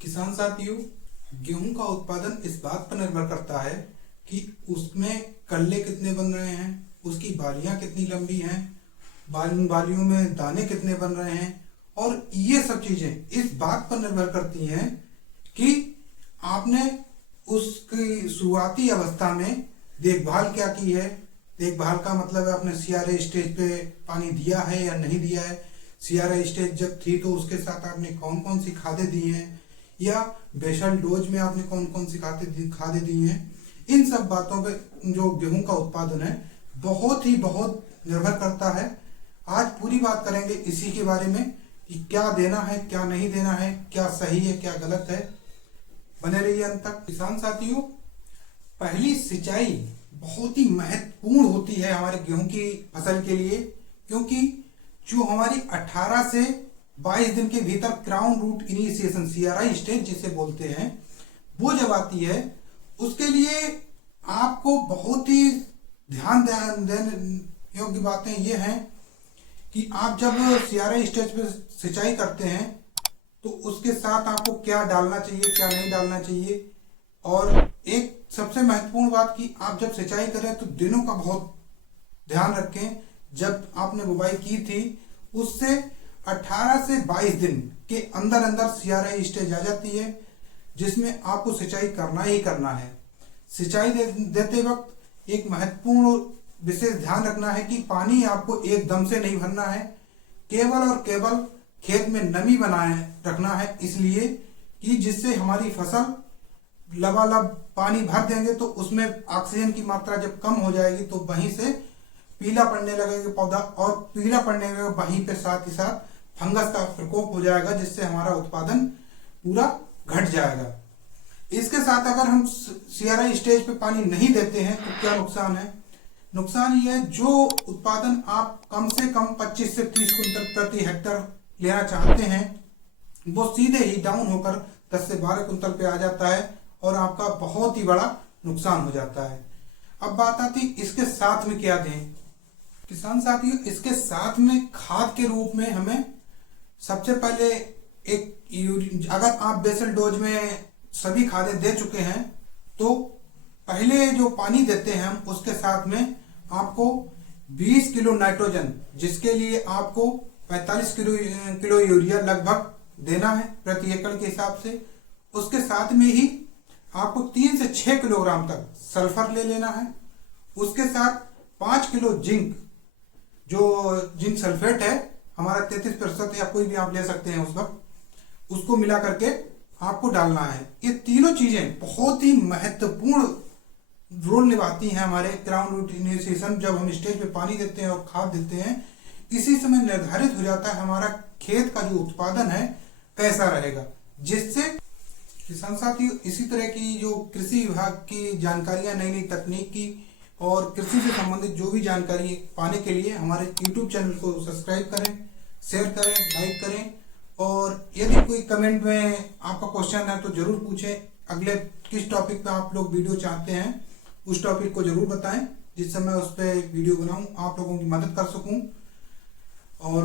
किसान साथियों, गेहूं का उत्पादन इस बात पर निर्भर करता है कि उसमें कल्ले कितने बन रहे हैं, उसकी बालियां कितनी लंबी हैं, बालियों में दाने कितने बन रहे हैं। और ये सब चीजें इस बात पर निर्भर करती हैं कि आपने उसकी शुरुआती अवस्था में देखभाल क्या की है। देखभाल का मतलब है आपने सीआरए स्टेज पे पानी दिया है या नहीं दिया है। सीआरए स्टेज जब थी तो उसके साथ आपने कौन कौन सी खादें दी हैं, या बेसल डोज में आपने कौन कौन सी खादें दी हैं। इन सब बातों पे जो गेहूं का उत्पादन है बहुत निर्भर करता है। आज पूरी बात करेंगे इसी के बारे में कि क्या देना है, क्या नहीं देना है, क्या सही है, क्या गलत है। बने रहिए अंत तक। किसान साथियों, पहली सिंचाई बहुत ही महत्वपूर्ण होती है हमारे गेहूं की फसल के लिए, क्योंकि जो हमारी 18 से 22 दिन के भीतर crown root initiation CRI stage जिसे बोलते हैं, वो जब आती है उसके लिए आपको बहुत ही ध्यान देने योग्य बातें ये हैं कि आप जब सीआरआई स्टेज पे सिंचाई करते हैं तो उसके साथ आपको क्या डालना चाहिए, क्या नहीं डालना चाहिए। और एक सबसे महत्वपूर्ण बात कि आप जब सिंचाई करें तो दिनों का बहुत ध्यान रखें। जब आपने बुवाई की थी उससे 18 से 22 दिन के अंदर अंदर सीआरआई स्टेज आ जाती है, जिसमें आपको सिंचाई करना ही करना है। सिंचाई देते वक्त एक महत्वपूर्ण विशेष ध्यान रखना है कि पानी आपको एकदम से नहीं भरना है, केवल और केवल खेत में नमी बनाए रखना है, इसलिए कि जिससे हमारी फसल लबालब पानी भर देंगे तो उसमें ऑक्सीजन की मात्रा जब कम हो जाएगी तो वहीं से पीला पड़ने लगेगा पौधा, और पीला पड़ने लगेगा वहीं पे साथ ही साथ फंगस का प्रकोप हो जाएगा, जिससे हमारा उत्पादन पूरा घट जाएगा। इसके साथ अगर हम सीआरआई स्टेज पे पानी नहीं देते हैं तो क्या नुकसान है? नुकसान ये है, जो उत्पादन आप कम से कम 25 से 30 कुंटल प्रति हेक्टर लेना चाहते हैं वो सीधे ही डाउन होकर 10 से 12 कुंटल पे आ जाता है और आपका बहुत ही बड़ा नुकसान हो जाता है। अब बात आती इसके साथ में क्या दें। किसान साथियों, इसके साथ में खाद के रूप में हमें सबसे पहले अगर आप बेसल डोज में सभी खादें दे चुके हैं तो पहले जो पानी देते हैं हम उसके साथ में आपको 20 किलो नाइट्रोजन, जिसके लिए आपको 45 किलो यूरिया लगभग देना है प्रति एकड़ के हिसाब से। उसके साथ में ही आपको 3 से 6 किलोग्राम तक सल्फर ले लेना है। उसके साथ 5 किलो जिंक, जो जिंक सल्फेट है हमारा 33% या कोई भी आप ले सकते हैं उस वक्त, उसको मिला करके आपको डालना है। ये तीनों चीजें बहुत ही महत्वपूर्ण रोल निभाती हैं हमारे क्राउन रूट इनिशिएशन। जब हम स्टेज पे पानी देते हैं और खाद देते हैं, इसी समय निर्धारित हो जाता है हमारा खेत का जो उत्पादन है कैसा रहेगा। जिससे किसान साथियों, इसी तरह की जो कृषि विभाग की जानकारियां, नई नई तकनीक की और कृषि से संबंधित जो भी जानकारी पाने के लिए हमारे YouTube चैनल को सब्सक्राइब करें, शेयर करें, लाइक करें। और यदि कोई कमेंट में आपका क्वेश्चन है तो जरूर पूछें। अगले किस टॉपिक पे आप लोग वीडियो चाहते हैं उस टॉपिक को जरूर बताएं, जिससे मैं उस पर वीडियो बनाऊं, आप लोगों की मदद कर सकूं। और